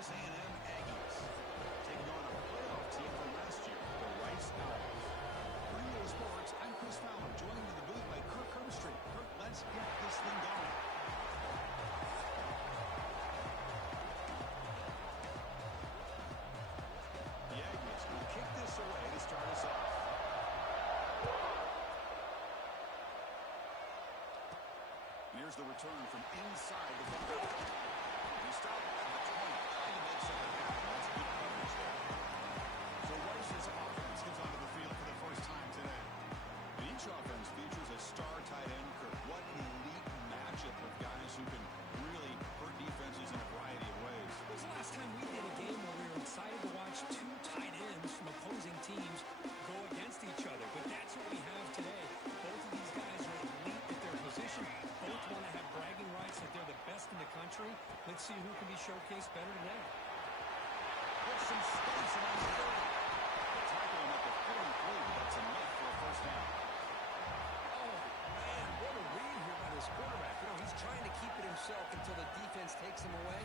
Texas A&M Aggies taking on a playoff team from last year, the Rice Owls. For EA Sports, I'm Chris Fowler, joined in the booth by Kirk Herbstreit. Kirk, let's get this thing going. The Aggies will kick this away to start us off. Here's the return from inside the 5. He stopped at the 20, trying to make something happen. That's good coverage there. So Rice's offense comes onto the field for the first time today. And each offense features a star tight end, Kirk. What an elite matchup of guys who can really hurt defenses in a variety of ways. When was the last time we did a game where we were excited to watch two tight ends from opposing teams go against each other? But that's what we have today. Both of these guys are elite at their position. Both want to have bragging rights that they're the best in the country. Let's see who can be showcased better today. There's some space around the 30. The tackle him at the 43, but that's enough for a first down. Oh, man, what a read here by this quarterback. You know, he's trying to keep it himself until the defense takes him away.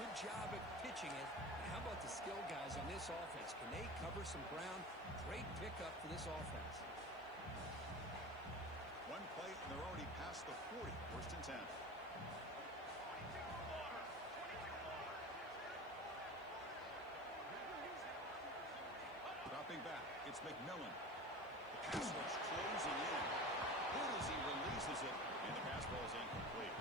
Good job at pitching it. And how about the skill guys on this offense? Can they cover some ground? Great pickup for this offense. One play, and they're already past the 40. First and 10. Dropping back, it's McMillan. The pass rush closing in. Good as he releases it, and the pass ball is incomplete.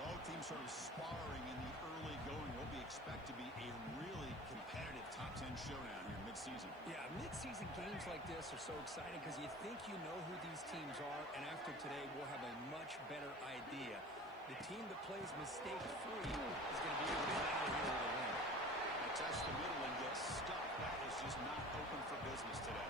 Both teams sort of sparring in the early going. What we expect to be a really competitive top 10 showdown here mid-season. Yeah, mid-season games like this are so exciting because you think you know who these teams are, and after today we'll have a much better idea. The team that plays mistake-free is going to be able to get out of here with a win. They test the middle and get stuck. That is just not open for business today.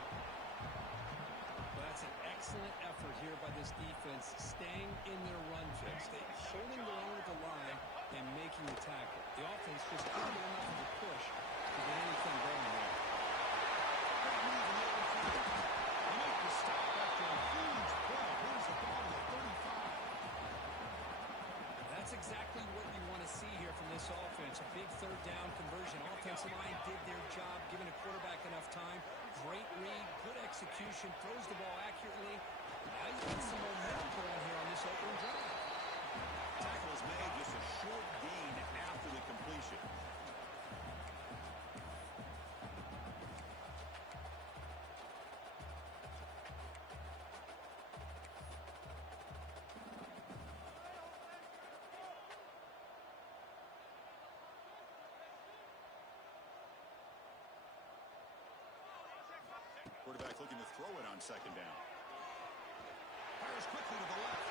Well, that's an excellent effort here by this defense, staying in their run fix, holding their own at the line and making the tackle. The offense just couldn't get enough of a push to get anything going there. Great move in the open field. They make the stop after a huge play. Brings the ball to the 35. That's exactly what you want to see here from this offense. A big third down conversion. Offensive line did their job, giving a quarterback enough time. Great read, good execution, throws the ball accurately. Now you get some momentum going here on this opening drive. Tackle is made, just a short gain after the completion. Quarterback looking to throw it on second down. Fires quickly to the left.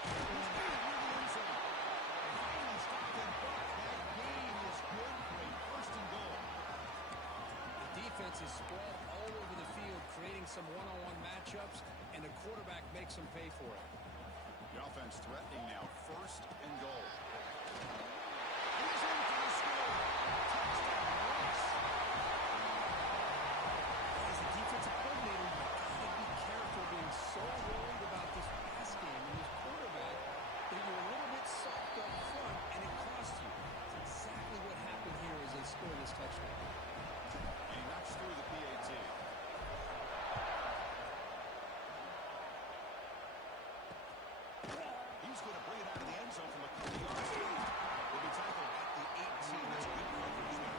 He's got it near the end zone. Finally stopped in front. That gain is good for a first and goal. The defense is spread all over the field, creating some one-on-one matchups, and the quarterback makes them pay for it. The offense threatening now, first and goal. He's in for the score. Touchdown, Rice. As a defensive coordinator, you've got to be careful being so worried about this pass game and this quarterback that you're a little bit soft up front, and it costs you. That's exactly what happened here as they score this touchdown. And he knocks through the PAT. He's going to bring it out of the end zone from a couple yards out. Will be tackled at the 18. That's good coverage there.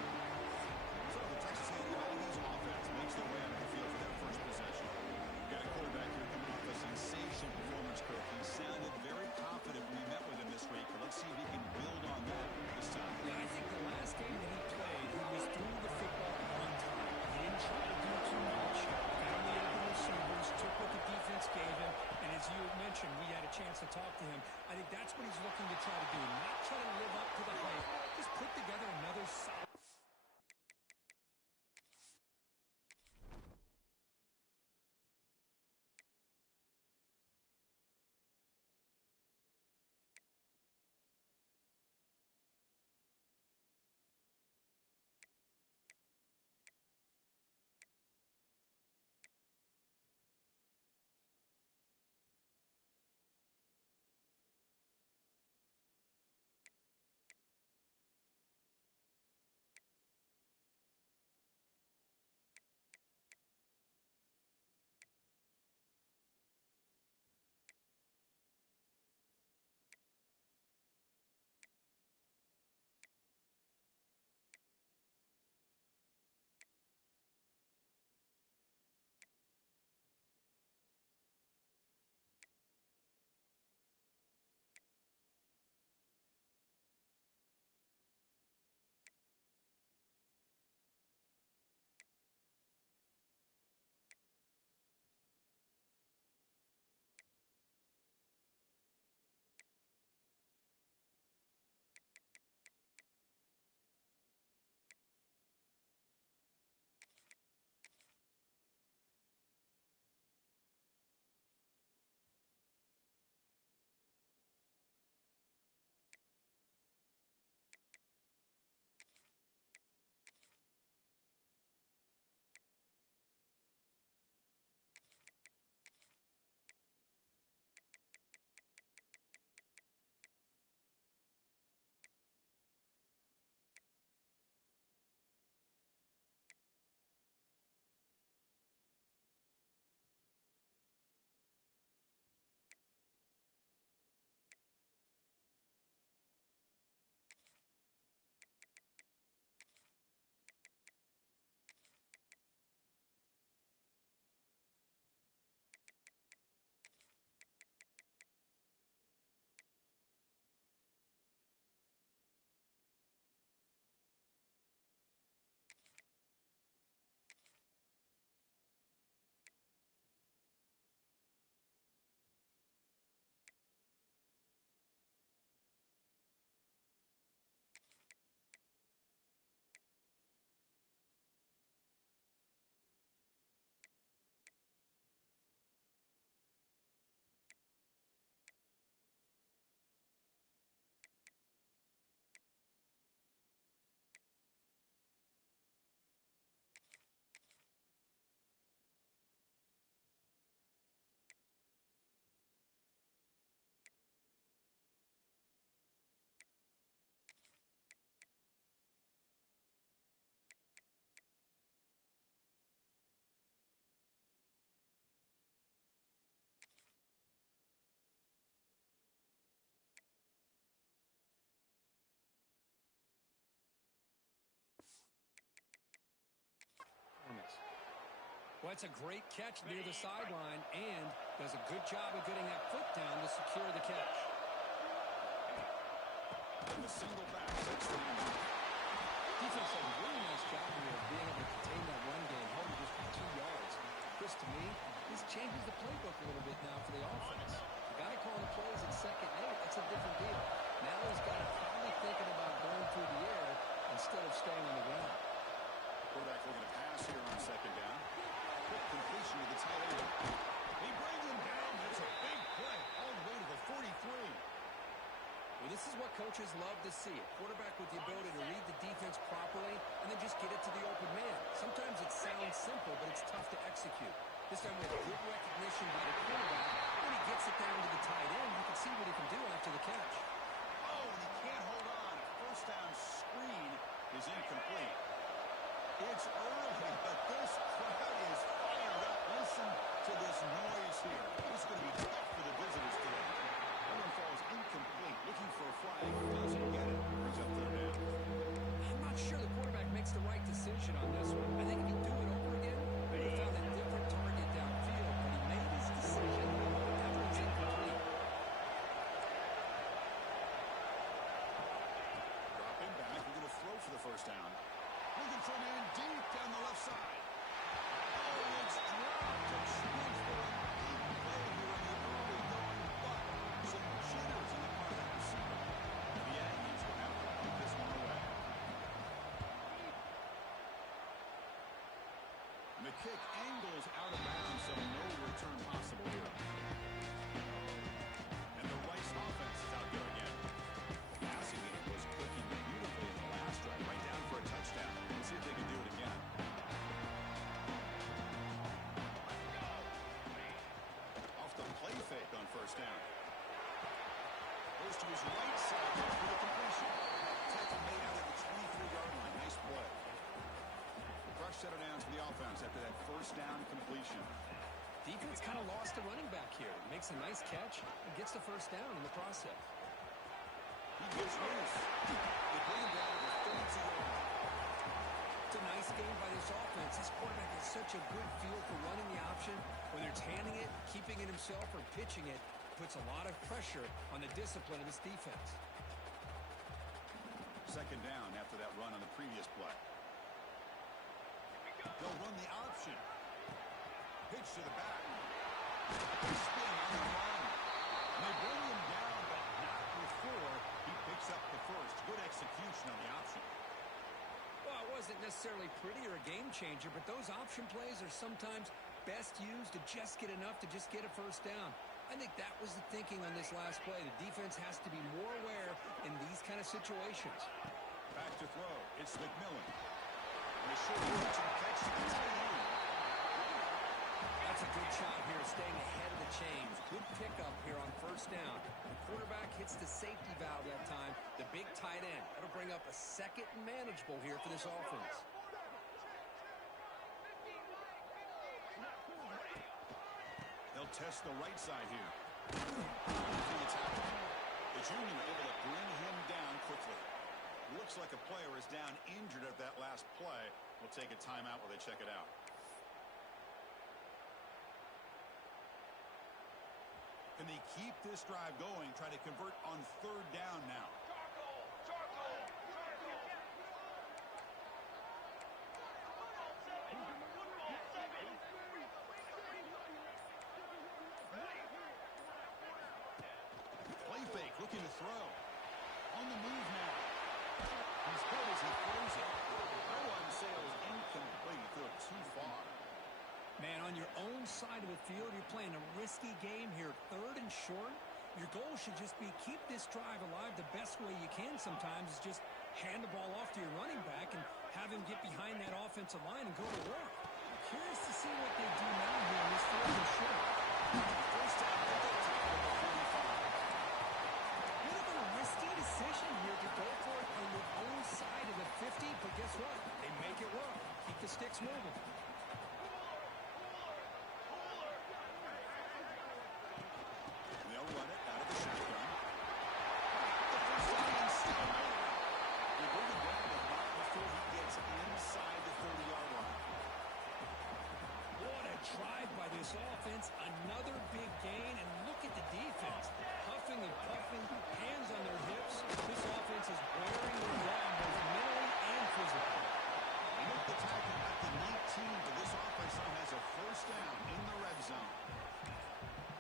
So the Texas A&M Aggies offense makes their way onto the field for their first possession. Got a quarterback here coming off a sensation performance, Kirk. He sounded very confident when we met with him this week, but let's see if he can build on that this time. Yeah, I think the last game that he played, he was throwing the football on time. He didn't try to do too much. Found the open receivers, took what the defense gave him, and as you mentioned, we had a chance to talk to him. I think that's what he's looking to try to do, not try to live up to the hype. Just put together another solid Well, it's a great catch near the sideline and does a good job of getting that foot down to secure the catch. And the single back sets the end. Defense did a really nice job here of being able to contain that run game, held it just for 2 yards. Chris, to me, this changes the playbook a little bit now for the offense. The guy calling plays at second and 8, that's a different deal. Now he's got to probably thinking about going through the air instead of staying on the ground. Quarterback looking to pass here on second down. Quick completion to the tight end. He brings him down. That's a big play all the way to the 43. Well, this is what coaches love to see. A quarterback with the ability to read the defense properly and then just get it to the open man. Sometimes it sounds simple, but it's tough to execute. This time we have good recognition by the quarterback. When he gets it down to the tight end, you can see what he can do after the catch. Oh, and he can't hold on. First down screen is incomplete. It's early, but this crowd is fired up. Listen to this noise here. This is going to be tough for the visitors today. That one falls incomplete. Looking for a flag. Doesn't get it. Brings up third down. I'm not sure the quarterback makes the right decision on this one. I think if you do it over again, he would have found a different target downfield, but he made his decision. That one's incomplete. Drop him back. We're going to throw for the first down. Looking for a man deep down the left side. Oh, and it's dropped. A chance for a big play here in the early going, but some jitters in the part of that receiver. The Aggies will have to put this one away. And the kick angles out of bounds, so no return possible here. And the Rice offense is out there again. The passing game was clicking beautifully in the last drive, right down for a touchdown. Let's see if they can do it again. Off the play fake on first down. Goes to his right side for the completion. Tackle made out at the 23-yard line. Nice play. Fresh set of downs for the offense after that first down completion. Defense kind of lost a running back here. Makes a nice catch and gets the first down in the process. He gets loose. They bring him down to the 32-yard line. It's a nice game by this offense. This quarterback has such a good feel for running the option. Whether it's handing it, keeping it himself, or pitching it, puts a lot of pressure on the discipline of this defense. Second down after that run on the previous play. They'll run the option. Pitch to the back. Spin on the run. And they bring him down, but not before he picks up the first. Good execution on the option. Well, it wasn't necessarily pretty or a game changer, but those option plays are sometimes best used to just get enough to just get a first down. I think that was the thinking on this last play. The defense has to be more aware in these kind of situations. Back to throw. It's McMillan. And a short reach and catch to the tight end. That's a good shot here, staying ahead of the chains. Good pickup here on first down. The quarterback hits the safety valve that time. The big tight end. That'll bring up a second and manageable here for this offense. They'll test the right side here. The junior able to bring him down quickly. Looks like a player is down injured at that last play. We'll take a timeout while they check it out. Can they keep this drive going, try to convert on third down now? Play fake, looking to throw. On the move now. He's hit as he throws it. That one sails incomplete. Threw it too far. Man, on your own side of the field, you're playing a risky game here. Third and short. Your goal should just be keep this drive alive the best way you can sometimes is just hand the ball off to your running back and have him get behind that offensive line and go to work. Curious to see what they do now here in this fourth and short. First down, they'll go to the 45. Bit of a risky decision here to go for it on your own side of the 50, but guess what? They make it work. Keep the sticks moving. They'll run it out of the shotgun. The first down and still made it. They bring him down, but not before he gets inside the 30-yard line. What a this offense, another big gain, and look at the defense. Huffing and puffing, hands on their hips. This offense is wearing them down both mentally and physically. They make the tackle at the 19, but this offense now has a first down in the red zone.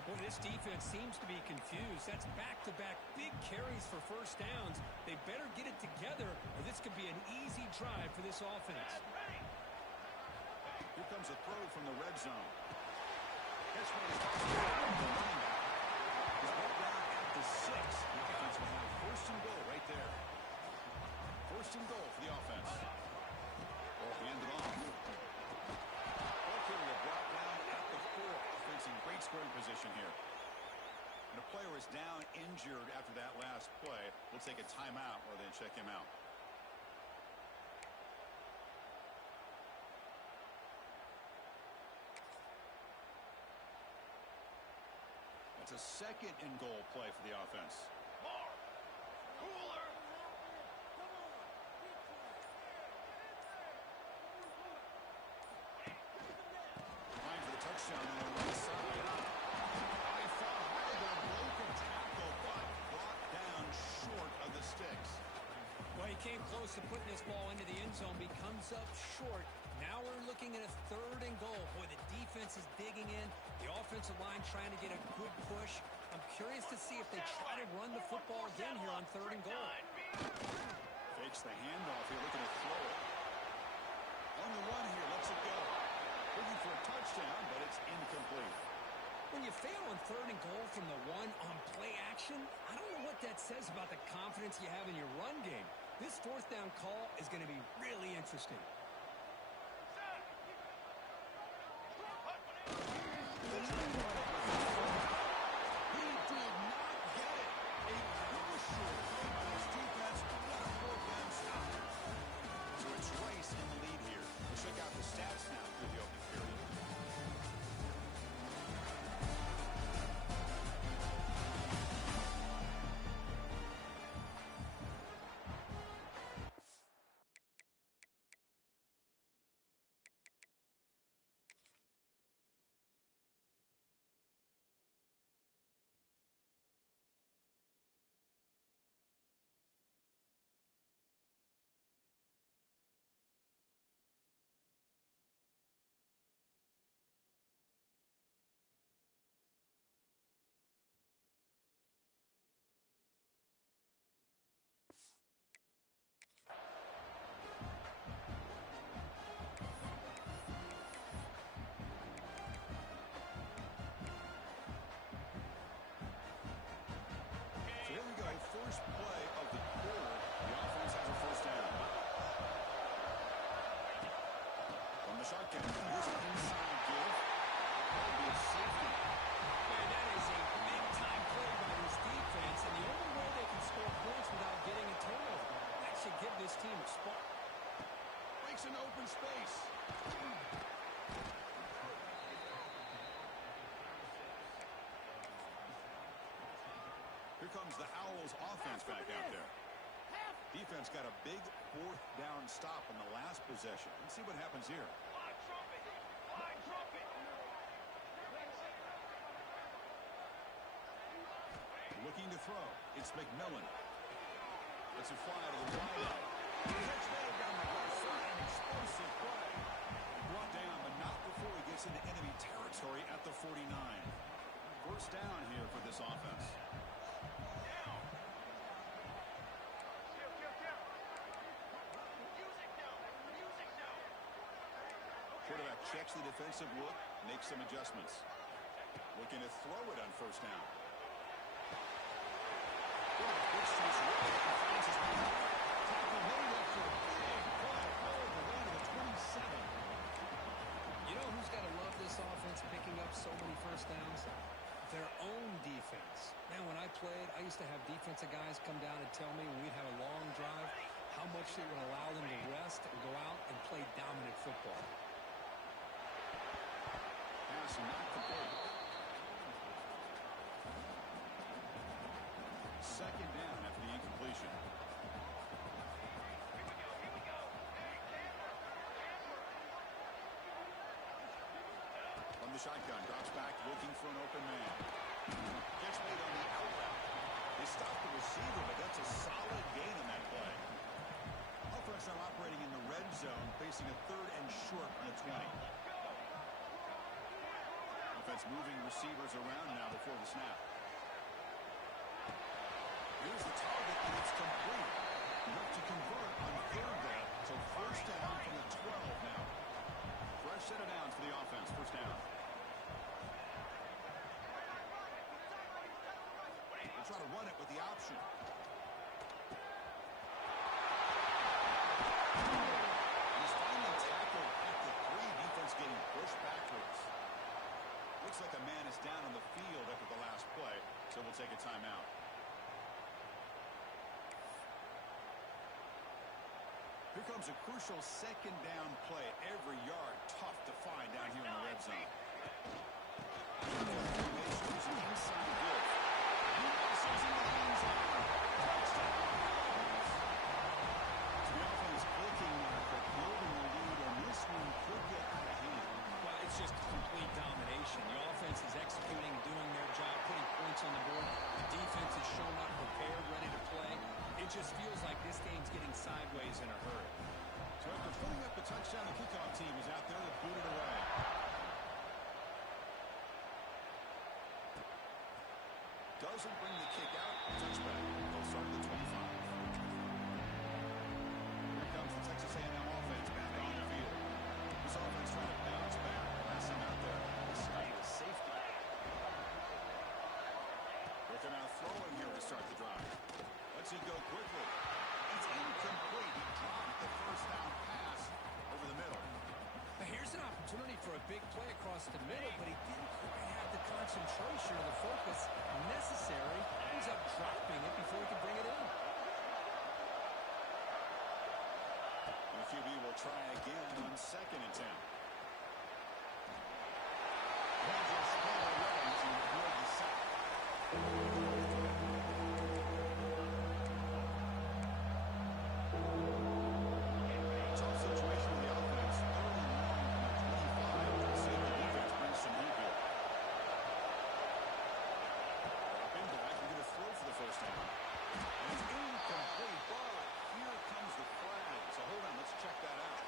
Well, this defense seems to be confused. That's back-to-back big carries for first downs. They better get it together, or this could be an easy drive for this offense. Here comes a throw from the red zone. Catch made his pass the running back. He's brought down at the 6. The offense will have first and goal right there. First and goal for the offense. Hand it off. Ball carrier brought down at the 4. Offense in great scoring position here. And the player is down injured after that last play. We'll take a timeout or then check him out. It's a second and goal play for the offense. More. Cooler. Line for the touchdown on the right side. He fought hard on a broken tackle, but brought down short of the sticks. Well, he came close to putting this ball into the end zone, but he comes up short. Now we're looking at a third and goal. Boy, the defense is digging in. The offensive line trying to get a good push. I'm curious to see if they try to run the football again here on third and goal. Fakes the handoff here, looking to throw it. On the run here, lets it go. Looking for a touchdown, but it's incomplete. When you fail on third and goal from the one on play action, I don't know what that says about the confidence you have in your run game. This fourth down call is going to be really interesting. First play of the quarter, the offense has a first down. From the shotgun, here's an inside give. That'll be a safety. Man, that is a big-time play by this defense, and the only way they can score points without getting a turnover. That should give this team a spark. Breaks an open space. Here comes the Owls offense back out there. Defense got a big fourth down stop in the last possession. Let's see what happens here. Fly trumpet. Fly trumpet. Looking to throw. It's McMillan. It's a fly to the wide. Touchdown down the right side. Explosive play. Brought down, but not before he gets into enemy territory at the 49. First down here for this offense. Quarterback checks the defensive look, makes some adjustments. Looking to throw it on first down. You know who's got to love this offense picking up so many first downs? Their own defense. Man, when I played, I used to have defensive guys come down and tell me when we'd have a long drive how much it would allow them to rest and go out and play dominant football. Pass not complete. Second down after the incompletion. From the the shotgun. Drops back, looking for an open man. Gets made on the out route. They stop the receiver, but that's a solid gain on that play. Offense now operating in the red zone, facing a 3rd and short on the 20. Offense moving receivers around now before the snap. Here's the target, and it's complete. Look to convert on 3rd down. So 1st down from the 12 now. Fresh set of downs for the offense. 1st down. They'll try to run it with the option. He's finally tackled at the 3. Defense getting pushed backwards. Looks like a man is down on the field after the last play, so we'll take a timeout. Here comes a crucial 2nd down play. Every yard tough to find down here in the red zone. Formation is an inside good. He misses in the end zone. Touchdown. So the offense clicking now, but building a lead, and this one could get out of hand. Well, it's just complete domination. The offense is executing, doing their job, putting points on the board. The defense has shown up, prepared, ready to play. It just feels like this game's getting sideways in a hurry. So after putting up the touchdown, the kickoff team is out there to boot it away. Doesn't bring the kick out. Touchback. They'll start at the 25. Here comes the Texas A&M offense back on the field. This offense trying to bounce back. Last time out there, this night is safety. Looking out throwing here to start the drive. Let's it go quickly. It's incomplete. He dropped the 1st down pass over the middle. Now here's an opportunity for a big play across the middle, but he didn't quite have the concentration or the focus necessary. Ends up dropping it before he could bring it in. And the QB will try again on 2nd and 10. Rogers spun away to avoid the sack. Tough situation with the offense. 3rd and 1 from the 25. The Sabre defense brings some heat here. Dropping back. They're going to throw for the 1st down. And it's incomplete. But here comes the flag. So hold on. Let's check that out.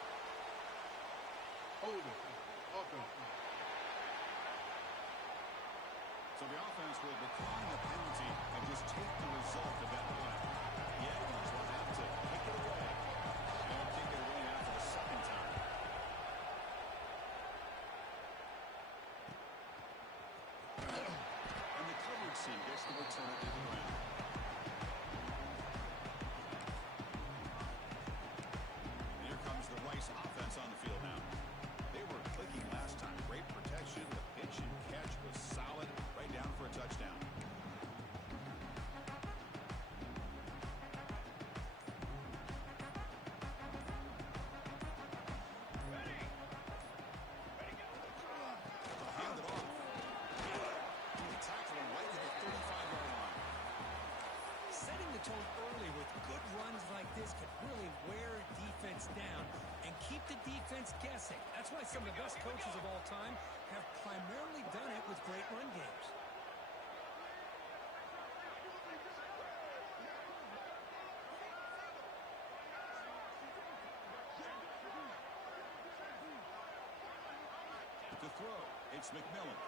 So the offense will decline the penalty and just take the result of that play. The Aggies will have to kick it away. They'll kick it away now for the 2nd time. And the coverage team gets the return to the ground. And here comes the Rice offense on the field now. They were clicking last time. Great protection. The pitch and catch was solid. Right down for a touchdown. Hand it off. Tackle him right at the 35-yard line. Setting the tone early with good runs like this could really wear defense down and keep the defense guessing. That's why some of the best coaches of all time have primarily done it with great run games. To throw, it's McMillan.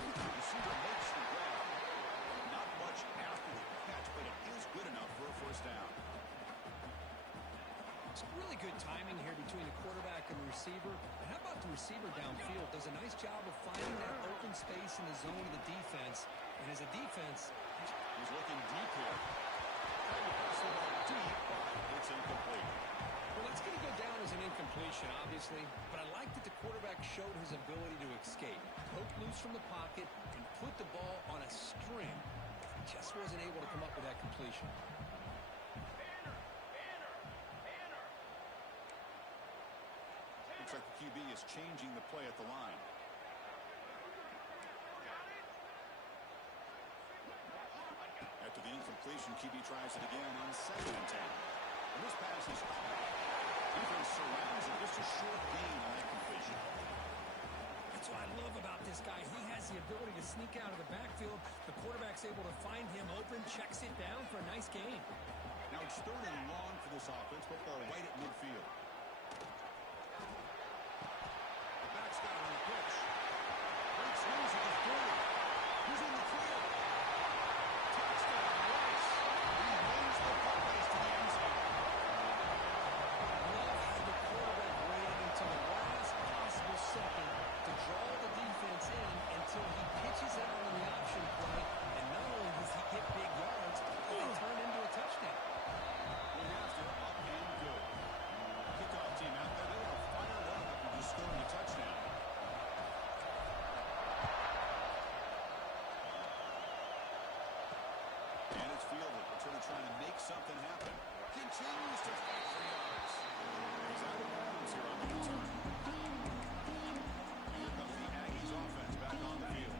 The receiver makes the grab. Not much after the catch, but it is good enough for a 1st down. Some really good timing here between the quarterback and the receiver. And how about the receiver downfield? Does a nice job of finding that open space in the zone of the defense. And as a defense, he's looking deep here. Trying to pass the ball deep, but it's incomplete. well, that's going to go down as an incompletion, obviously. But I like that the quarterback showed his ability to escape. Broke loose from the pocket and put the ball on a string. Just wasn't able to come up with that completion. Looks like the QB is changing the play at the line. After the incompletion, QB tries it again on 2nd and 10. And this pass is caught. Defense surrounds it. Just a short gain on that completion. the ability to sneak out of the backfield. The quarterback's able to find him open, checks it down for a nice gain. Now it's 3rd and long for this offense. Football right at midfield. The back's got it on the pitch. Great swings at the 30. He's in the clear. Touchdown, Rice. He wins the foot race to the end zone. Love how the quarterback waited until the last possible second to draw the defense in until he pitches it on the option play. And not only does he get big yards, but it turned into a touchdown. After up and good. Kickoff team out there. They were fired up after just scoring a touchdown. And it's fielded. Returner trying to make something happen. Continues to fight for yards. He's out of bounds here on the return. Here comes the Aggies offense back on the field.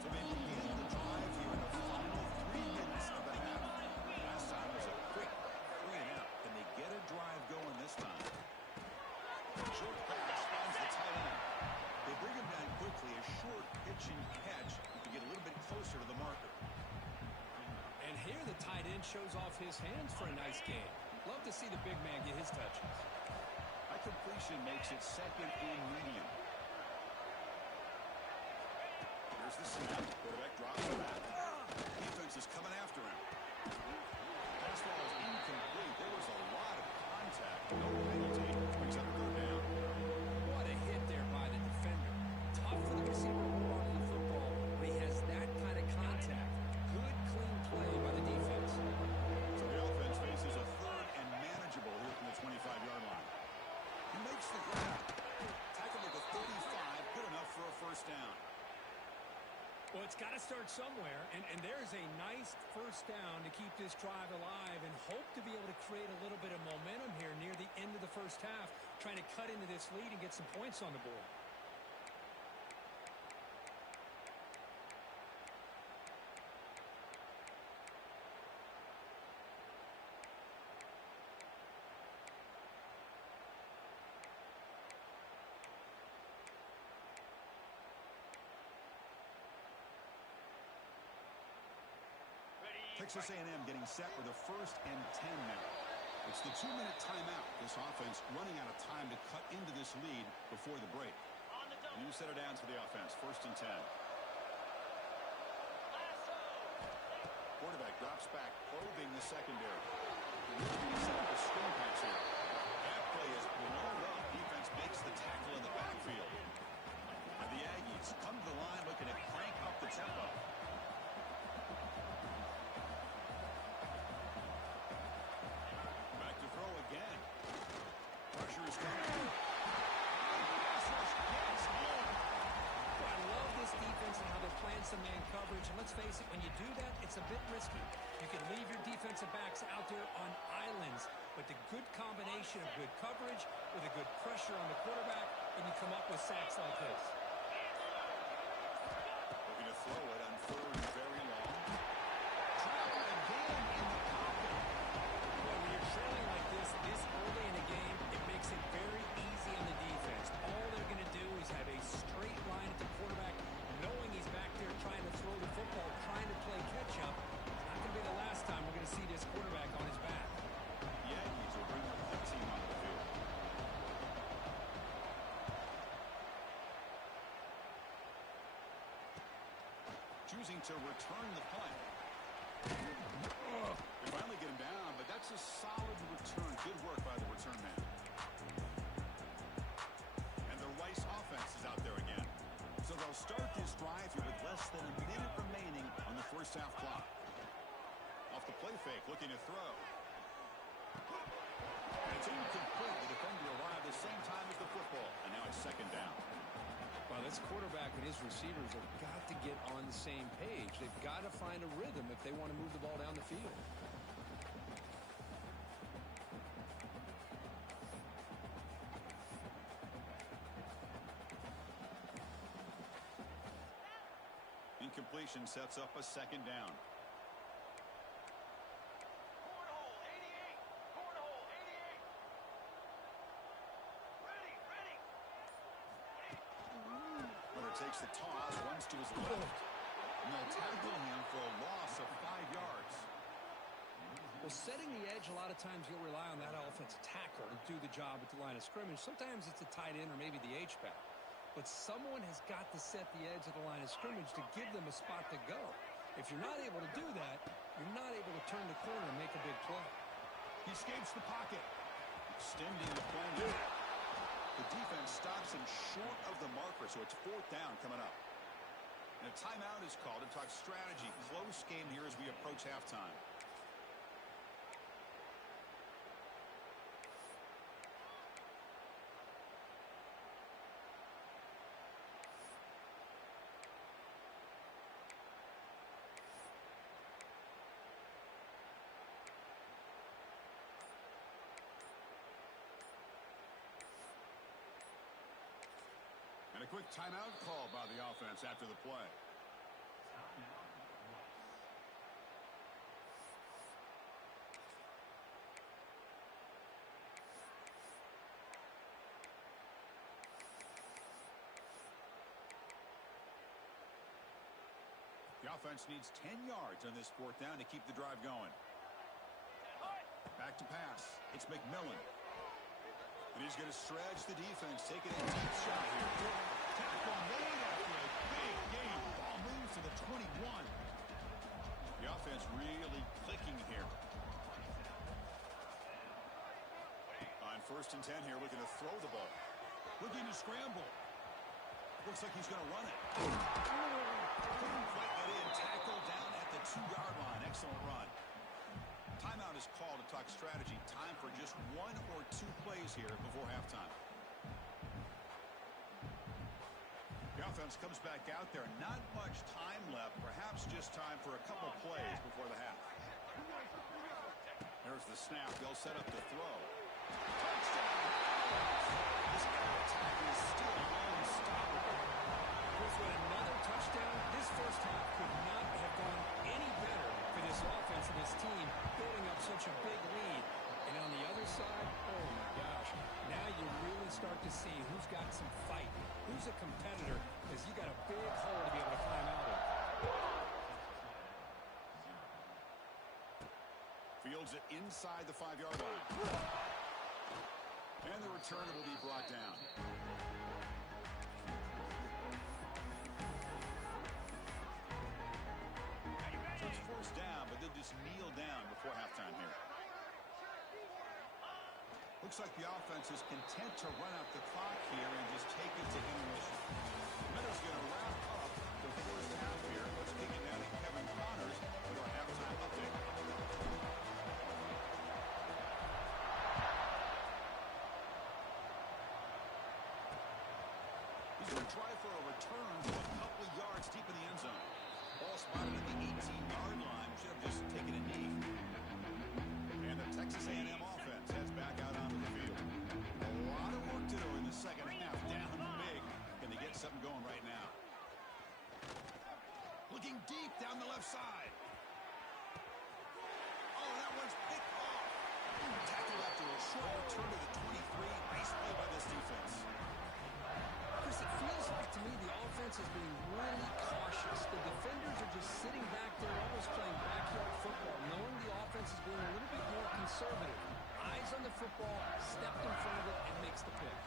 So they begin the drive here in the final 3 minutes of the half. Last time was a quick 3 and out. Can they get a drive going this time? Short pass finds the tight end. They bring him down quickly. A short pitch and catch to get a little bit closer to the marker. And here the tight end shows off his hands for a nice game. Love to see the big man get his touches. That completion makes it 2nd and medium. Here's the snap. Quarterback drops it back. Defense is coming after him. Pass ball is incomplete. There was a lot of contact. No penalty. Brings up 3rd down. What a hit there by the defender. Tough for the receiver to hold on to the football when he has that kind of contact. Good, clean play by the defense. So the offense faces a 3rd and manageable here from the 25-yard line. He makes the grab. Tackled at the 35. Good enough for a 1st down. Well, it's got to start somewhere, and there's a nice 1st down to keep this drive alive and hope to be able to create a little bit of momentum here near the end of the 1st half, trying to cut into this lead and get some points on the board. Texas A&M getting set with a 1st and 10 now. It's the 2-minute timeout. This offense running out of time to cut into this lead before the break. New set of downs for the offense. 1st and 10. Quarterback drops back, probing the secondary. He's set up a screen pass here. That play is blown up. Defense makes the tackle in the backfield. And the Aggies come to the line looking to crank up the tempo. Pressure is coming. I love this defense and how they're playing some man coverage. And let's face it, when you do that, it's a bit risky. You can leave your defensive backs out there on islands. But the good combination of good coverage with a good pressure on the quarterback, and you come up with sacks like this. Looking to throw it on 3rd and very long. Travel again in the pocket. Well, when you're trailing like this early in a game, it makes it very easy on the defense. All they're going to do is have a straight line at the quarterback, knowing he's back there trying to throw the football, trying to play catch-up. Not going to be the last time we're going to see this quarterback on his back. The Aggies will bring the punt team on the field. Choosing to return the punt. They finally get him down, but that's a solid return. Good work by the return man. And the Rice offense is out there again. So they'll start this drive here with less than a minute remaining on the 1st half clock. Off the play fake, looking to throw. And it's incomplete. The defender arrived the same time as the football. And now it's 2nd down. Well, this quarterback and his receivers have got to get on the same page. They've got to find a rhythm if they want to move the ball down the field. Incompletion sets up a 2nd down. Cornhole 88. Cornhole 88. Ready, ready. Another takes the toss, runs to his left. And they'll tackle him for a loss of 5 yards. Well, setting the edge, a lot of times you'll rely on that offensive tackle to do the job at the line of scrimmage. Sometimes it's a tight end or maybe the H-back. But someone has got to set the edge of the line of scrimmage to give them a spot to go. If you're not able to do that, you're not able to turn the corner and make a big play. He escapes the pocket, extending the play. The defense stops him short of the marker, so it's 4th down coming up. And a timeout is called to talk strategy. Close game here as we approach halftime. And a quick timeout call by the offense after the play. The offense needs 10 yards on this 4th down to keep the drive going. Back to pass. It's McMillan. And he's going to stretch the defense, taking a deep shot here. Tackle made after a big game. Ball moves to the 21. The offense really clicking here. On 1st and 10 here, looking to throw the ball. Looking to scramble. Looks like he's going to run it. Couldn't quite get in. Tackle down at the 2-yard line. Excellent run. Timeout is called to talk strategy. Time for just 1 or 2 plays here before halftime. The offense comes back out there. Not much time left. Perhaps just time for a couple plays before the half. There's the snap. They'll set up the throw. Touchdown! This attack is still unstoppable. With another touchdown, this first half could not have gone any better for this offense and this team, building up such a big lead. And on the other side, oh my gosh, now you really start to see who's got some fight, who's a competitor, because you got a big hole to be able to climb out of. Fields it inside the 5-yard line. And the return will be brought down. So it's 1st down, but they'll just kneel down before halftime here. Looks like the offense is content to run out the clock here and just take it to intermission. Meadows going to wrap up the first half here. Let's kick it down to Kevin Connors with our halftime update. He's going to try for a return from a couple of yards deep in the end zone. Ball spotted at the 18-yard line. Should have just taken a knee. And the Texas A&M offense heads back out onto the field. A lot of work to do in the second half. Down big. Can they get something going right now? Looking deep down the left side. Oh, that one's picked off. Tackled after a short return to the 23. Nice play by this defense. Chris, it feels like to me the offense is being really cautious. The defenders are just sitting back there almost playing backyard football, knowing the offense is being a little bit more conservative. Eyes on the football, stepped in front of it, and makes the pick.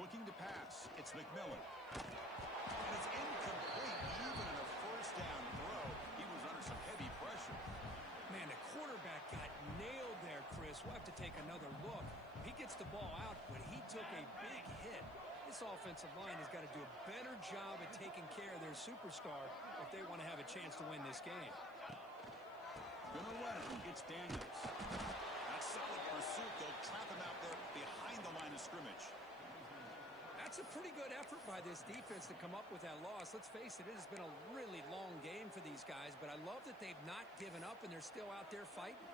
Looking to pass. It's McMillan. And it's incomplete. Even in a 1st down throw, he was under some heavy pressure. Man, the quarterback got nailed there, Chris. We'll have to take another look. He gets the ball out, but he took a big hit. This offensive line has got to do a better job at taking care of their superstar if they want to have a chance to win this game. Gonna run it. It's Daniels. That's solid pursuit. They'll trap him out there behind the line of scrimmage. That's a pretty good effort by this defense to come up with that loss. Let's face it, it has been a really long game for these guys, but I love that they've not given up and they're still out there fighting.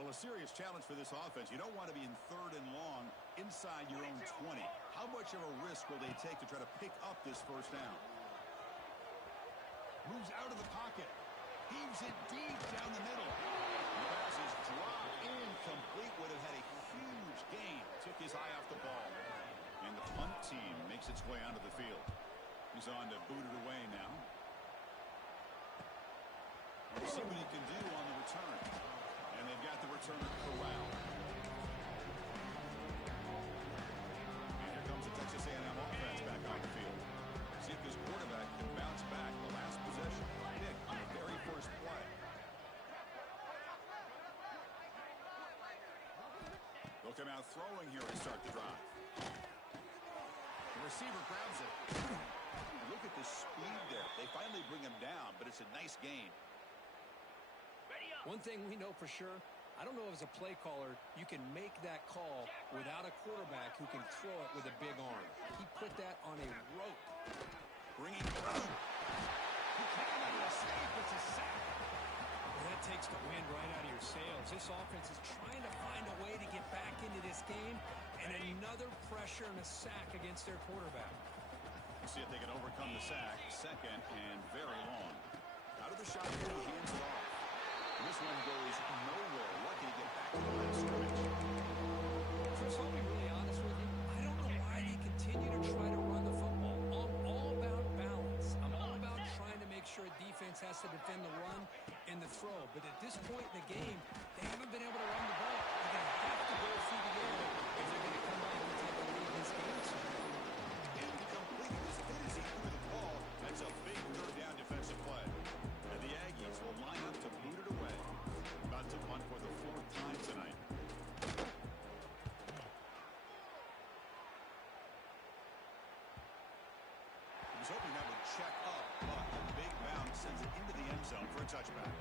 Well, a serious challenge for this offense. You don't want to be in 3rd and long inside your own 20. How much of a risk will they take to try to pick up this 1st down? Moves out of the pocket. Heaves it deep down the middle. The pass is dropped incomplete. Would have had a huge gain. Took his eye off the ball. And the punt team makes its way onto the field. He's on to boot it away now. We'll see what he can do on the return. And they've got the returner corralled. And here comes the Texas A&M offense back on the field. See if this quarterback can bounce back. The last possession pick on the very first play. They'll come out throwing here to start the drive. The receiver grabs it. Look at the speed there. They finally bring him down, but it's a nice gain. One thing we know for sure, I don't know if as a play caller you can make that call without a quarterback who can throw it with a big arm. He put that on a rope. Bringing it home. He can't make a safe. It's a sack. Well, that takes the wind right out of your sails. This offense is trying to find a way to get back into this game, and another pressure and a sack against their quarterback. See if they can overcome the sack. Second and very long. Out of the shotgun, he hands it off. This one goes nowhere. Lucky to get back to the line of scrimmage. Chris, I'll be really honest with you. I don't know why they continue to try to run the football. I'm all about balance. I'm all about trying to make sure defense has to defend the run and the throw. But at this point in the game, they haven't been able to run the ball. They're going to have to go through the air if they're going to come back and take the lead in this game. Incomplete. As good as he threw the ball, that's a big third down defensive play. And the Aggies will line up to boot it away. About to punt for the fourth time tonight. He was hoping that would check up, but a big bounce sends it into the end zone for a touchback.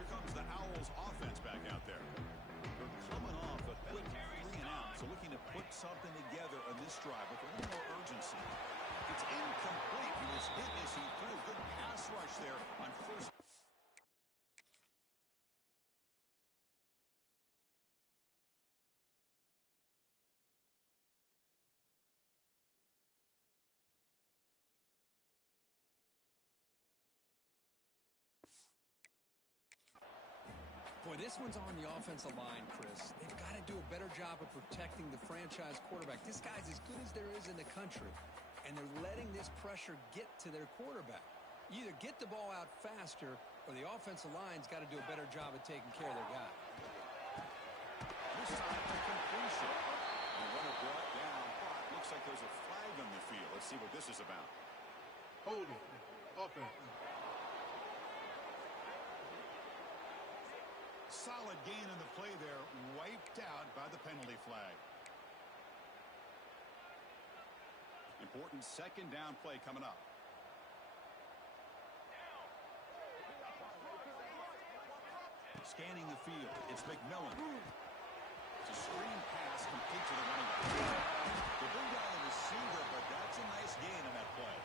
Here comes the Owls offense back out there. They're coming off a quick 3 and out, so looking to put something together on this drive with a little more urgency. It's incomplete. He was hit as he threw. Good pass rush there on first. Boy, this one's on the offensive line, Chris. They've got to do a better job of protecting the franchise quarterback. This guy's as good as there is in the country, and they're letting this pressure get to their quarterback. Either get the ball out faster, or the offensive line's got to do a better job of taking care of their guy. This time a completion. And the runner brought down, but looks like there's a flag on the field. Let's see what this is about. Holding. Offense. Solid gain in the play there, wiped out by the penalty flag. Important second down play coming up. Scanning the field, it's McMillan. It's a screen pass complete to the running back. They bring down the receiver, but that's a nice gain on that play.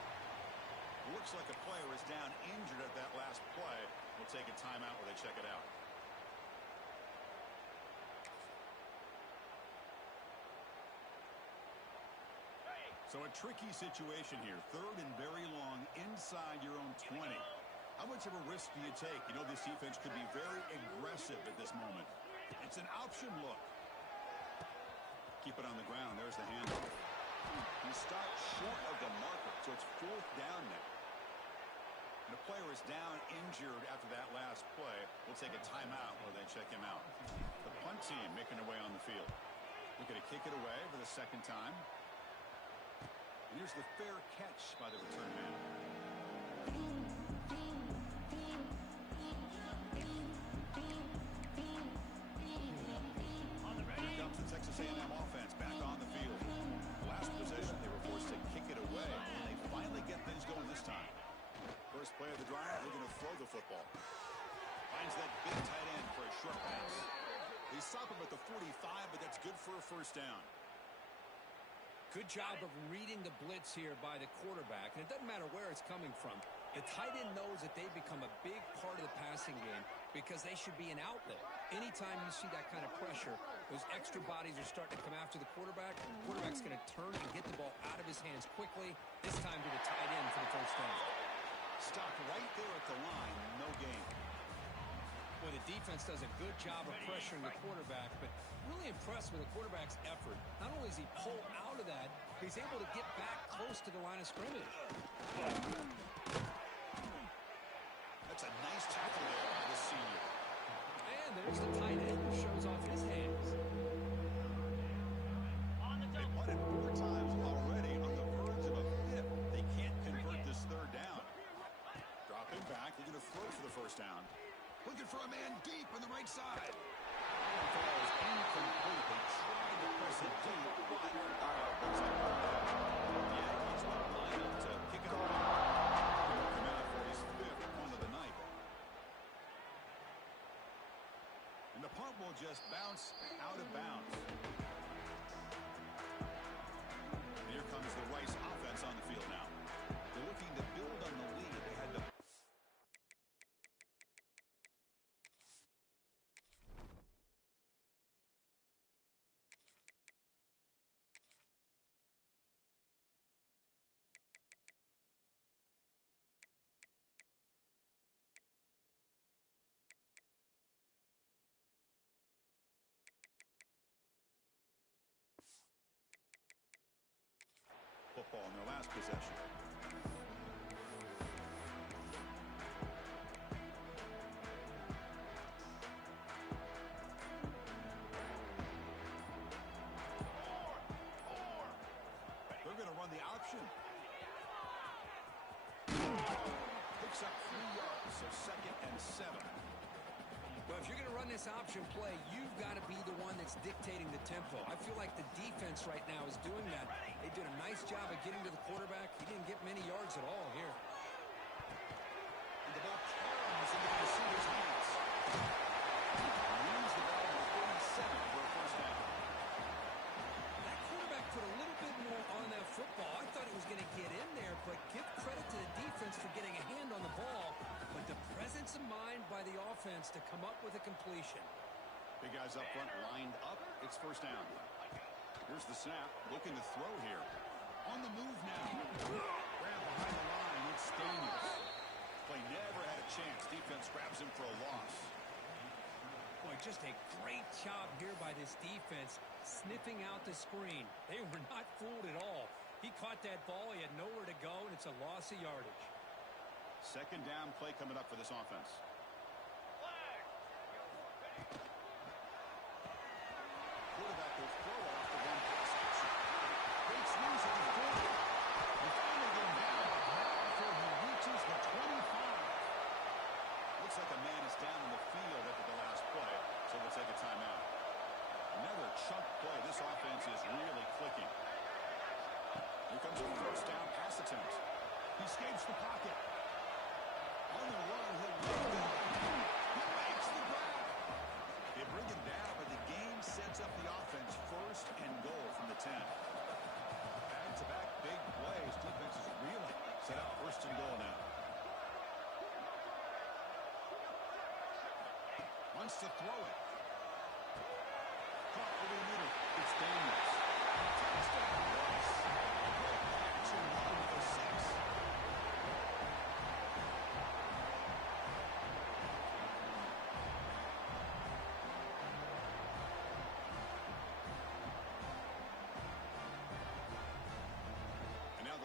Looks like a player is down injured at that last play. We'll take a timeout while they check it out. So a tricky situation here. Third and very long inside your own 20. How much of a risk do you take? You know, this defense could be very aggressive at this moment. It's an option look. Keep it on the ground. There's the handoff. He stopped short of the marker, so it's fourth down now. And the player is down injured after that last play. We'll take a timeout while they check him out. The punt team making their way on the field. Looking to kick it away for the second time. And here's the fair catch by the return man. Here comes the Texas A&M offense back on the field. Last possession, they were forced to kick it away, and they finally get things going this time. First play of the drive, they're going to throw the football. Finds that big tight end for a short pass. They stop him at the 45, but that's good for a first down. Good job of reading the blitz here by the quarterback. And it doesn't matter where it's coming from. The tight end knows that they've become a big part of the passing game because they should be an outlet. Anytime you see that kind of pressure, those extra bodies are starting to come after the quarterback. The quarterback's going to turn and get the ball out of his hands quickly, this time to the tight end for the first down. Stopped right there at the line. game. Well, the defense does a good job of pressuring the quarterback, but really impressed with the quarterback's effort. Not only does he pull out of that, he's able to get back close to the line of scrimmage. That's a nice tackle there by the senior. And there's the tight end who shows off his hands. They punted 4 times already, on the verge of a 5th. They can't convert this 3rd down. Dropping back, they're going to throw for the 1st down. Looking for a man deep on the right side. That ball is incomplete. They tried to press it deep, but the Yankees will line up to kick it away. He'll come out for his 5th punt of the night. And the punt will just bounce out of bounds. And here comes the Rice offense on the field now. They're looking to build on the lead. They had to football in their last possession. They're going to run the option. Picks up 3 yards, so 2nd and 7. Well, if you're going to run this option play, you've got to be the one that's dictating the tempo. I feel like the defense right now is doing that. They did a nice job of getting to the quarterback. He didn't get many yards at all here. And the ball caroms into the receiver's hands. Lose the ball to the 37 for a 1st down. That quarterback put a little bit more on that football. I thought he was going to get in there, but give credit to the defense for getting a hand on the ball. But the presence of mind by the offense to come up with a completion. Big guys up front lined up. It's 1st down. Here's the snap. Looking to throw here. On the move now. Grab behind the line. It's Daniels. Play never had a chance. Defense grabs him for a loss. Boy, just a great job here by this defense, sniffing out the screen. They were not fooled at all. He caught that ball. He had nowhere to go, and it's a loss of yardage. 2nd down play coming up for this offense. Quarterback will throw it off the run pass action. Great squeeze at the 40. They finally get him down. Now before he reaches the 25. Looks like a man is down in the field after the last play, so we'll take a timeout. Another chunk play. This offense is really clicking. Here comes a 1st down pass attempt. He escapes the pocket. On the run, he'll make it. He makes the grab. They bring it down, but the game sets up the offense 1st and goal from the 10. Back-to-back big plays. Defense is reeling. Set up 1st and goal now. Wants to throw it. Caught over the middle. It's Daniels. Touchdown, Rice. Action run for 6.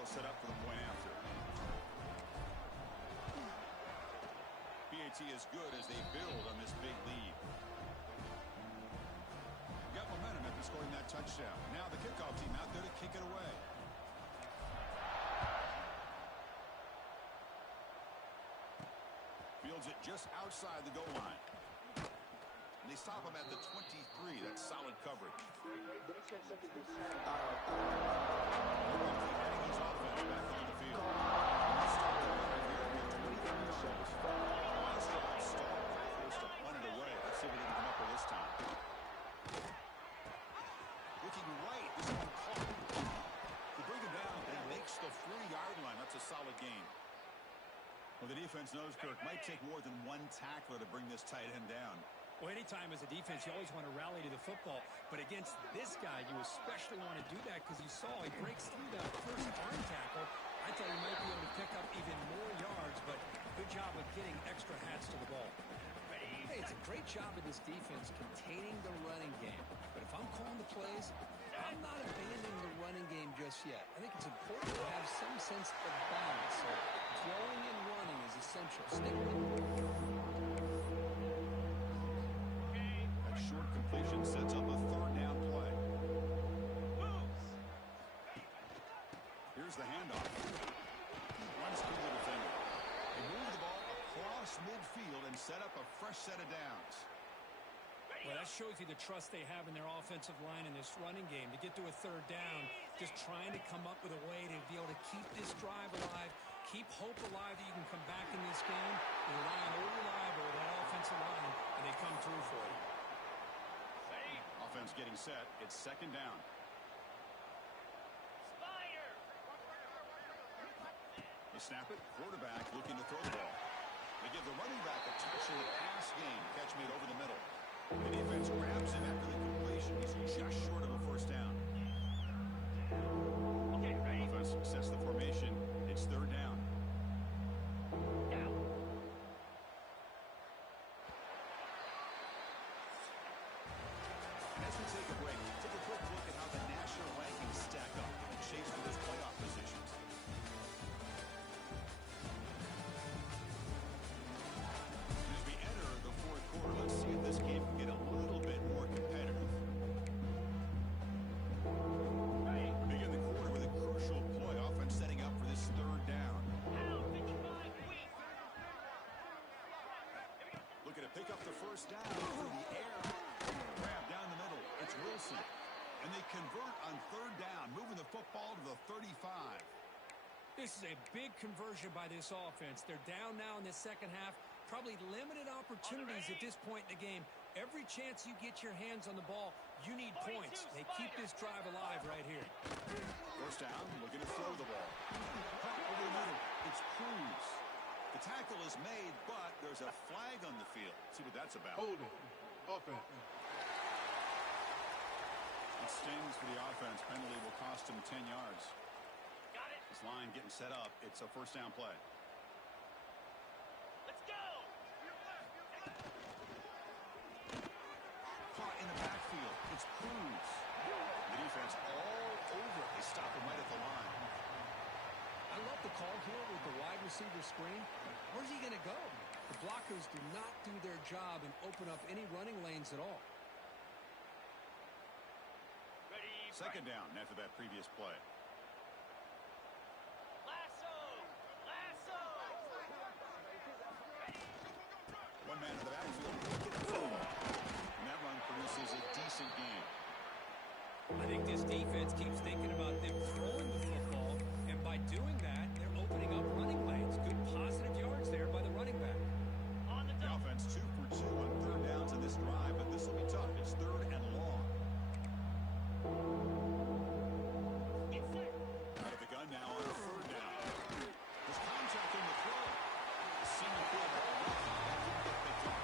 Set up for the point after. PAT is good as they build on this big lead. Got momentum after scoring that touchdown. Now the kickoff team out there to kick it away. Fields it just outside the goal line. And they stop him at the 23. That's solid coverage. Back on the field. Last drive stalled. Forced to punt it away. Let's see if we can come up with this time. Looking right. This one caught. To bring him down, and he makes the 40-yard line. That's a solid gain. Well, the defense knows, Kirk, might take more than one tackler to bring this tight end down. Well, anytime as a defense, you always want to rally to the football. But against this guy, you especially want to do that because you saw he breaks through that first arm tackle. I thought he might be able to pick up even more yards, but good job of getting extra hats to the ball. Hey, it's a great job of this defense containing the running game. But if I'm calling the plays, I'm not abandoning the running game just yet. I think it's important to have some sense of balance. So throwing and running is essential. Stick with it. That short completion sets up a third down play. Here's the handoff. Runs through the defender. They move the ball across midfield and set up a fresh set of downs. Well, that shows you the trust they have in their offensive line in this running game. To get to a third down, just trying to come up with a way to be able to keep this drive alive, keep hope alive that you can come back in this game. You rely on old reliable, that offensive line, and they come through for you. Offense getting set. It's second down. They snap it. Quarterback looking to throw the ball. They give the running back a touch in the pass game. Catch made over the middle. The defense grabs him after the completion. He's just short of a first down. Offense sets the formation. It's third down. As we take a break, take a quick look at how the national rankings stack up in the chase for those playoff positions. As we enter the fourth quarter, let's see if this game can get a little bit more competitive. Begin the quarter with a crucial play, offense setting up for this third down. Looking to pick up the first down through the air. Grab down the middle. It's Wilson. And they convert on third down, moving the football to the 35. This is a big conversion by this offense. They're down now in the second half. Probably limited opportunities at this point in the game. Every chance you get your hands on the ball, you need points. They keep this drive alive right here. First down, looking to throw the ball. Caught over the middle. It's Cruz. The tackle is made, but there's a flag on the field. See what that's about. Hold it. Offense. It stings for the offense. Penalty will cost him 10 yards. Got it. This line getting set up. It's a first down play. Let's go. Caught in the backfield. It's Cruz. The defense all over it. They stop him right at the line. I love the call here with the wide receiver screen. Where's he going to go? The blockers do not do their job and open up any running lanes at all. Ready. Second down after that previous play. Lasso. Lasso. One man in the backfield. And that run produces a decent game. I think this defense keeps thinking about them throwing the football, and by doing that, they're opening up running lanes. Good positive yards there by the running back. On the The double. offense 2 for 2 on third downs in this drive, but this will be tough. It's third and long. Get set. Out of the gun now on a third down. There's contact in the throw. The senior quarterback that didn't get picked up.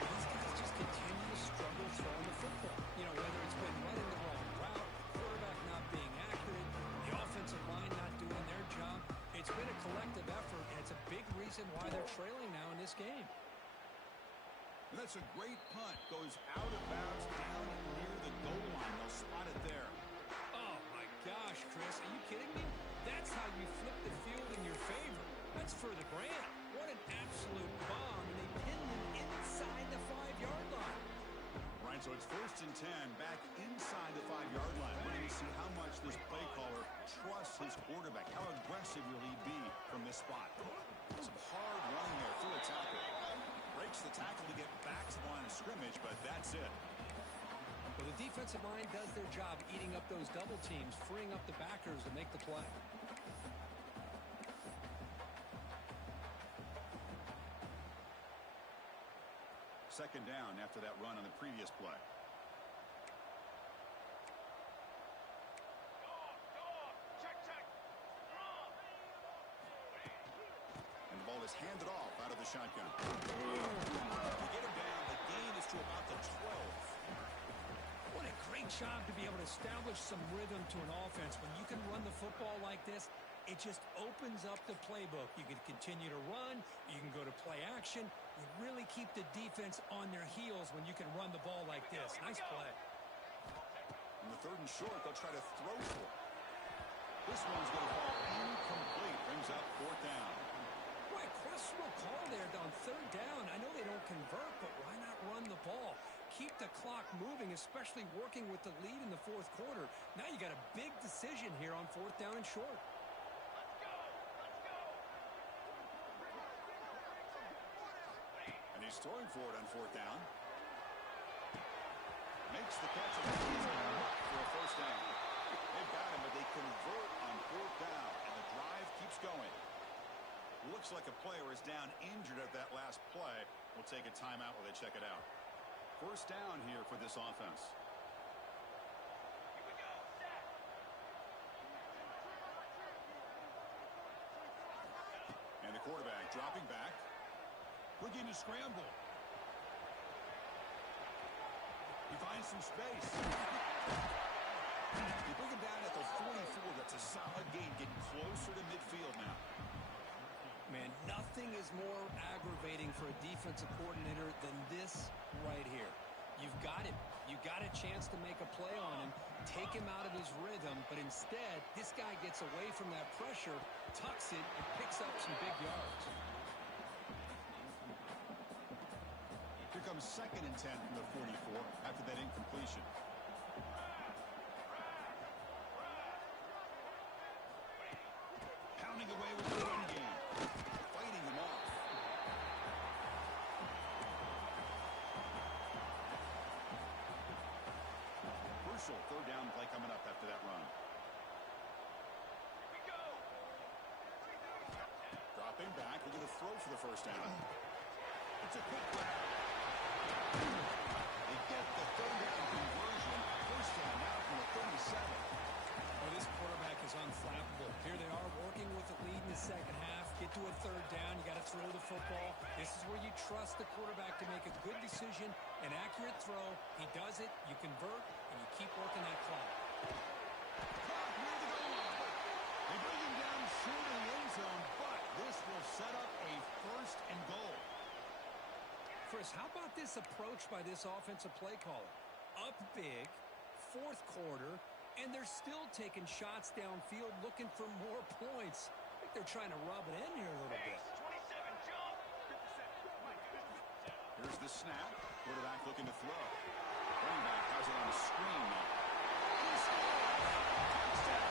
These guys just continue to struggle throwing the football. You know, whether it's been running the wrong route, quarterback not being accurate, the offensive line not doing their job. It's been a collective effort, and it's a big reason why they're trailing now in this game. And that's a great punt. Goes out of bounds down near the goal line. They'll spot it there. Oh, my gosh, Chris. Are you kidding me? That's how you flip the field in your favor. That's for the brand. What an absolute bomb. And they pinned him inside the 5-yard line. Right, so it's first and 10 back inside the 5-yard line. We're going to see how much this play caller trusts his quarterback. How aggressive will he be from this spot? Some hard running there through a tackle. Breaks the tackle to get back to the line of scrimmage, but that's it. Well, the defensive line does their job eating up those double teams, freeing up the backers to make the play. Second down after that run on the previous play. Check, check. And the ball is handed off out of the shotgun. To get him down, the gain is to about the 12. What a great job to be able to establish some rhythm to an offense. When you can run the football like this, it just opens up the playbook. You can continue to run, you can go to action. You really keep the defense on their heels when you can run the ball like this. Nice play. On the 3rd and short, they'll try to throw for it. This one's going to fall incomplete. Brings up 4th down. Boy, a questionable call there on 3rd down. I know they don't convert, but why not run the ball? Keep the clock moving, especially working with the lead in the 4th quarter. Now you got a big decision here on 4th down and short. And he's throwing for it on 4th down. Makes the catch and he's going to look for a 1st down. They've got him, but they convert on 4th down, and the drive keeps going. Looks like a player is down injured at that last play. We'll take a timeout while they check it out. 1st down here for this offense. And the quarterback dropping back. Looking to scramble. He finds some space. They bring him down at the 44. That's a solid gain, getting closer to midfield now. Man, nothing is more aggravating for a defensive coordinator than this right here. You've got him. You got a chance to make a play on him, take him out of his rhythm, but instead, this guy gets away from that pressure, tucks it, and picks up some big yards. Here comes 2nd and 10 from the 44 after that incompletion. Pounding away with the run game. Fighting them off. Crucial 3rd down play coming up after that run. Dropping back. We're going to throw for the 1st down. It's a quick grab. They get the 3rd down conversion. 1st down now from the 37. Oh, this quarterback is unflappable. Here they are working with the lead in the 2nd half. Get to a 3rd down. You got to throw the football. This is where you trust the quarterback to make a good decision, an accurate throw. He does it. You convert, and you keep working that clock. Clock near the goal line. They bring him down short of the end zone, but this will set up a 1st and goal. Chris, how about this approach by this offensive play caller? Up big, 4th quarter, and they're still taking shots downfield looking for more points. I think they're trying to rub it in here a little bit. 27, jump. Here's the snap. Quarterback looking to throw. Running back has it on the screen now. He scores! Touchdown!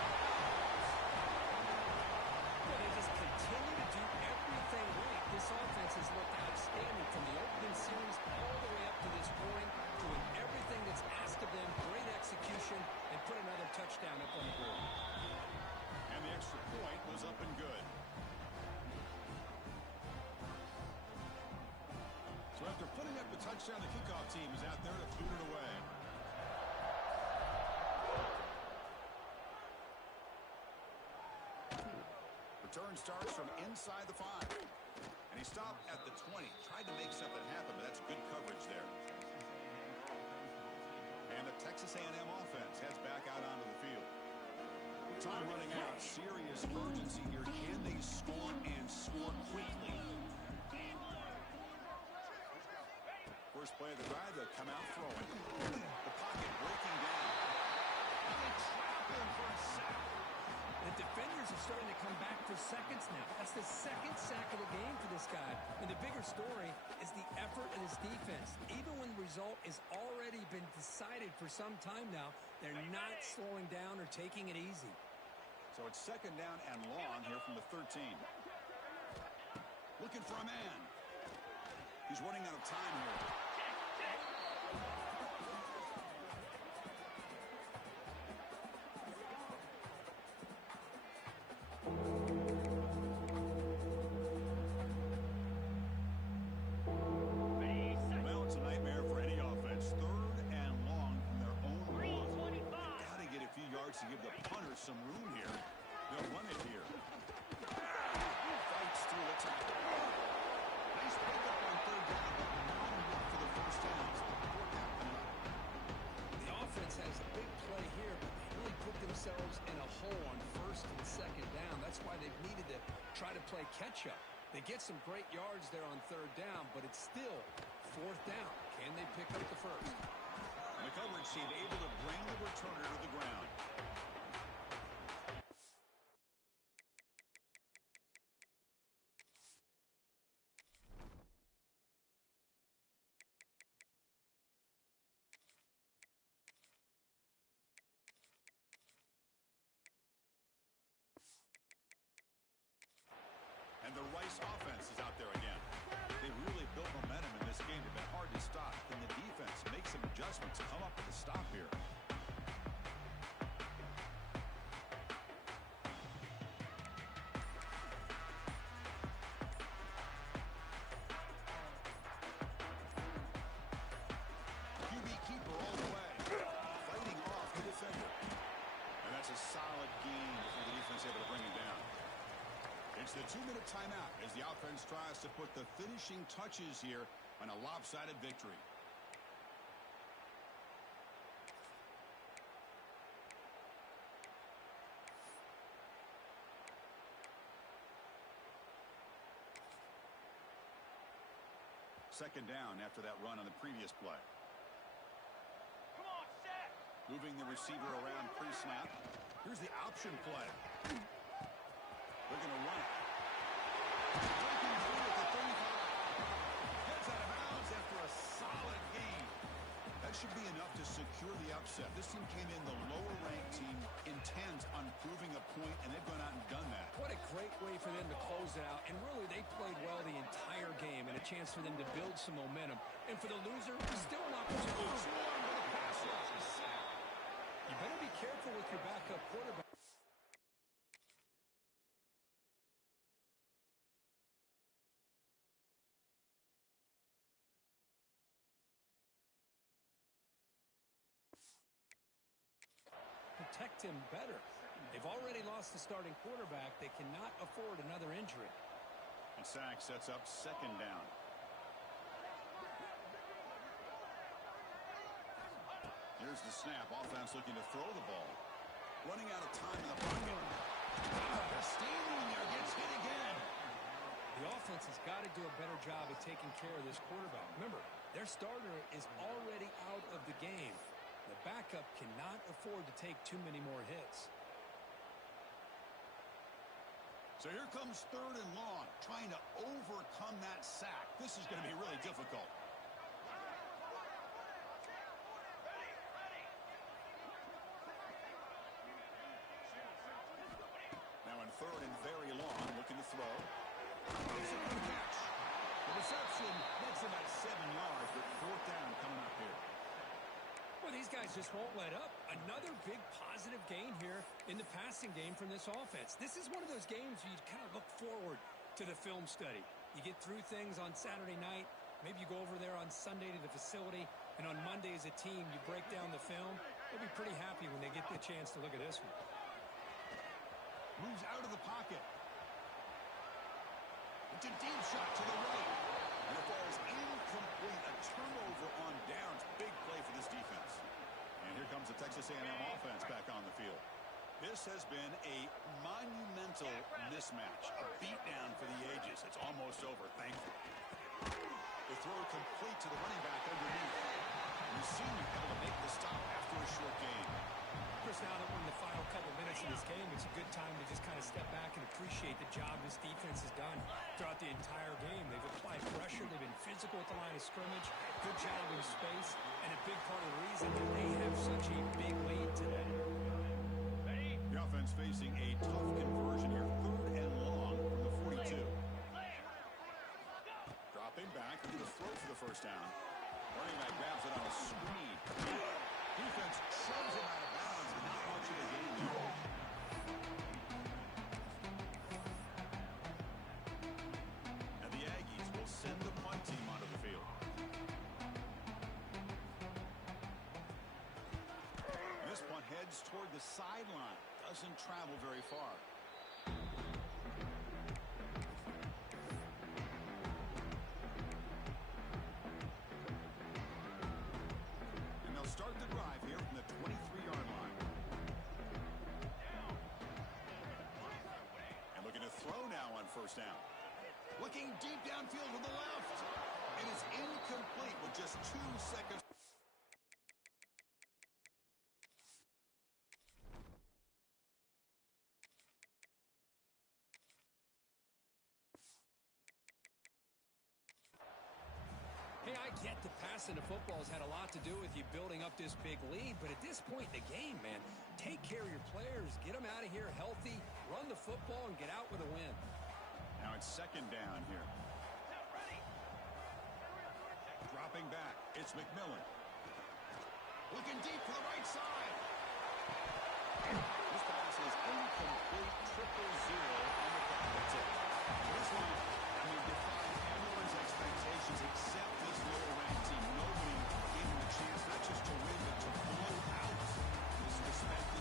Well, they just continue to do everything right. This offense has looked outstanding from the opening series all the way up to this point, doing everything that's asked of them, great execution, and put another touchdown up on the board. And the extra point was up and good. So after putting up the touchdown, the kickoff team is out there to boot it away. Return starts from inside the 5. And he stopped at the 20. Tried to make something happen, but that's good coverage there. And the Texas A&M offense heads back out onto the field. Time running out. Serious urgency here. Can they score and score quickly? First play of the drive, they'll come out throwing. The pocket breaking down. And they trap him for a sack. The defenders are starting to come back for seconds now. That's the 2nd sack of the game for this guy. And the bigger story is the effort of his defense. Even when the result has already been decided for some time now, they're not slowing down or taking it easy. So it's 2nd down and long here from the 13. Looking for a man. He's running out of time here. Well, it's a nightmare for any offense. 3rd and long from their own goal. They've got to get a few yards to give the punter some room here. They'll run it here. Fights through the tackle. Nice pickup on 3rd down, but not enough for the 1st down. So the 4th down coming up. The offense has a big play here, but they really put themselves in a hole on 1st and 2nd down. That's why they've needed to try to play catch-up. They get some great yards there on third down, but it's still fourth down. Can they pick up the first? And the coverage team able to bring the returner to the ground. And the Rice offense is out there again. They really built momentum in this game. They've been hard to stop. Can the defense make some adjustments, come up with a stop here? QB keeper all the way. Fighting off the defender. And that's a solid gain before the defense able to bring him down. It's the 2-minute timeout as the offense tries to put the finishing touches here on a lopsided victory. Second down after that run on the previous play. Come on, set. Moving the receiver around pre-snap. Here's the option play. They're going to run it. Breaking through at the 35. Gets out of bounds after a solid gain. That should be enough to secure the upset. This team came in the lower-ranked team, intent on proving a point, and they've gone out and done that. What a great way for them to close it out. And really, they played well the entire game and a chance for them to build some momentum. And for the loser, still an opportunity. You better be careful with your backup quarterback. Protect him better. They've already lost the starting quarterback. They cannot afford another injury. And sack sets up second down. Here's the snap. Offense looking to throw the ball. Running out of time in the pocket. Standing there gets hit again. The offense has got to do a better job of taking care of this quarterback. Remember, their starter is already out of the game. The backup cannot afford to take too many more hits. So here comes third and long, trying to overcome that sack. This is going to be really difficult. Now in third and very long, looking to throw. It's a good catch. The reception makes about 7 yards, but fourth down coming up here. Well, these guys just won't let up. Another big positive gain here in the passing game from this offense. This is one of those games where you kind of look forward to the film study. You get through things on Saturday night. Maybe you go over there on Sunday to the facility, and on Monday as a team, you break down the film. They'll be pretty happy when they get the chance to look at this one. Moves out of the pocket. It's a deep shot to the right. And it falls incomplete. A turnover on downs. Big play for this defense. And here comes the Texas A&M offense back on the field. This has been a monumental mismatch. A beatdown for the ages. It's almost over, thankfully. The throw complete to the running back underneath. And the senior able to make the stop after a short game. Chris, now that we're in the final couple minutes of this game, it's a good time to just kind of step back and appreciate the job this defense has done throughout the entire game. They've applied pressure. They've been physical at the line of scrimmage. Good job in space. And a big part of the reason that they have such a big lead today. The offense facing a tough conversion here. Third and long from the 42. Dropping back, looking to throw for the first down. Running back grabs it on a screen. Defense shoves him out of bounds. Not much of a game there. And the Aggies will send the punt team onto the field. This punt heads toward the sideline. Doesn't travel very far. Start the drive here from the 23-yard line. And looking to throw now on first down. Look Looking deep downfield to the left. It is incomplete with just 2 seconds. Hey, I get the passing of football has had a lot to do with you building up this big lead, but at this point in the game, man, take care of your players, get them out of here healthy, run the football, and get out with a win. Now it's second down here. Dropping back, it's McMillan. Looking deep to the right side. This pass is incomplete, 0-0.